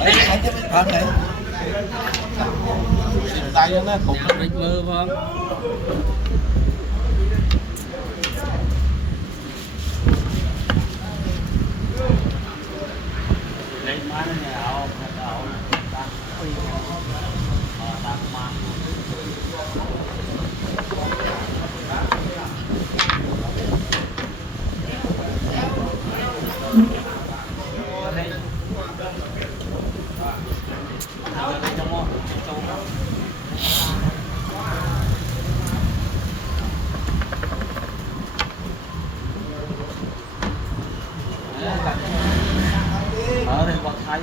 ấy anh chứ con này tay nó cục bịch mơ không lên má nó nhà ảo ta mà ở đây còn thay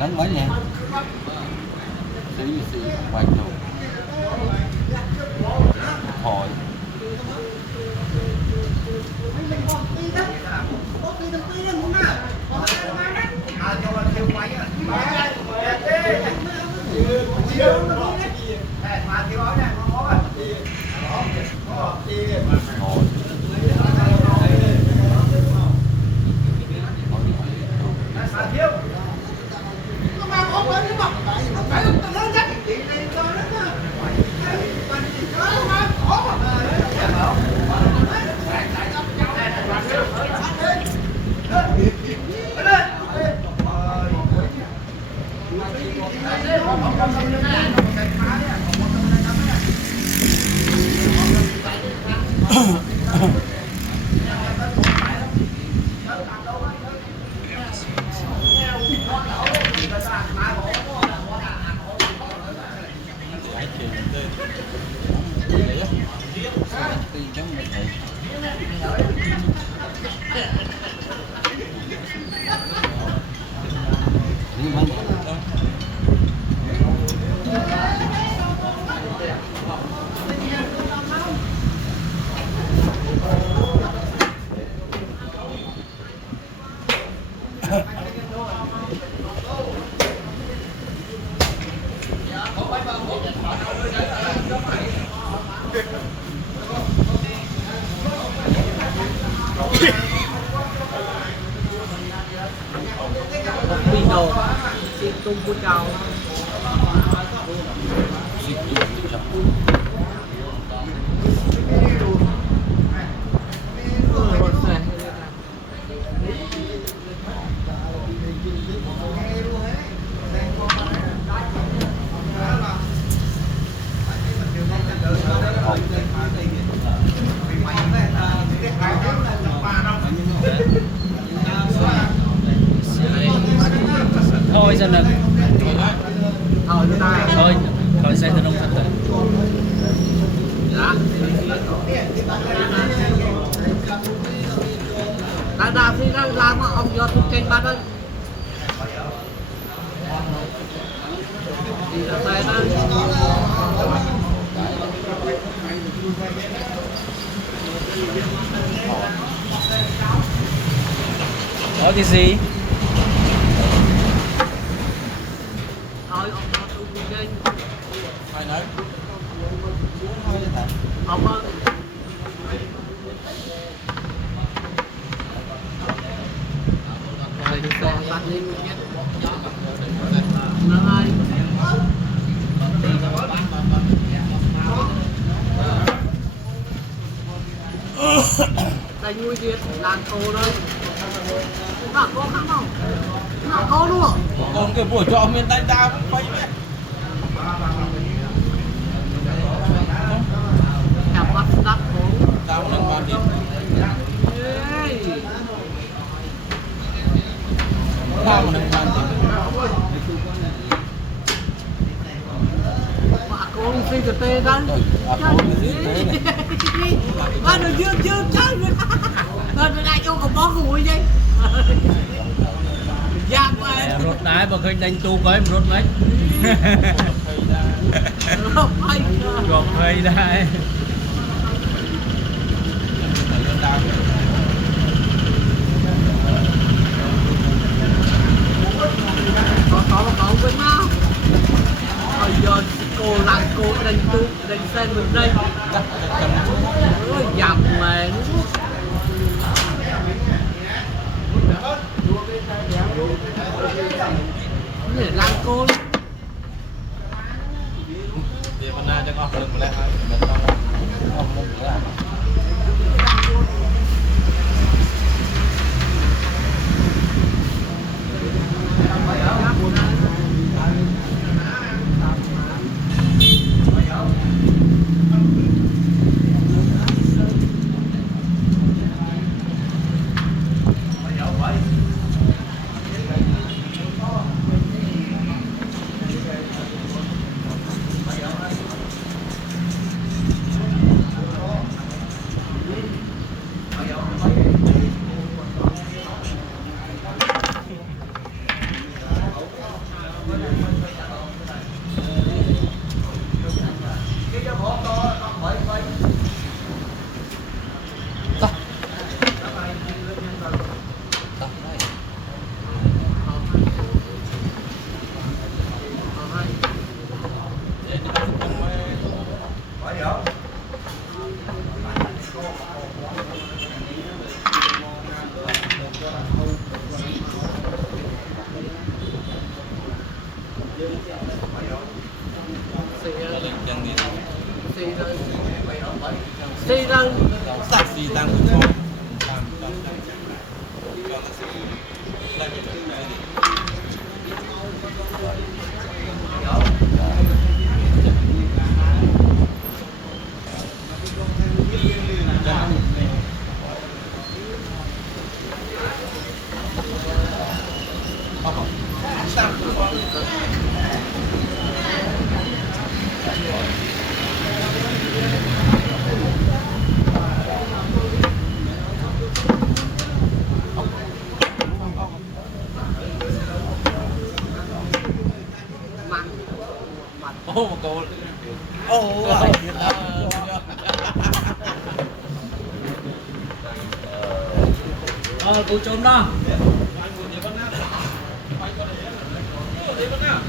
đánh mấy nha xí vài chục hồi Pin đồ xin tung của cháu thôi dân được thôi chúng ta thôi xe tự động thật rồi dạ đã thì đang làm mà ông do thuộc trên ba đây thì là xe đó có cái gì thôi ông nó tung trên Ai nói? ông ơi rồi đi xe bắt đi nó ơi đây nuôi gì làng cô đây nó có khăn không nó có luôn Còn cái buổi trọ miền Tây ta cũng quay mẹ. hẹp bắt đắt phố Tao cũng đang 3 điểm. Tao cũng đang 3 điểm. mà cô không xin được tê đó À, có cái gì thế này. ba được dương chơi rồi rồi lại cho có bó ngủ vậy giang qua rốt đái mà khơi đánh tu có em rốt mấy chọc khơi đái có với nhau bây giờ cô làm cô đánh tu đánh sen bên đây ôi dầm mà để làm cô Thì hôm nay cho con được một lẽ mình không muốn nữa. Xì đâu Taxi đang cũng không. Ô một cô. Cô trốn đó. Đi bắt nào.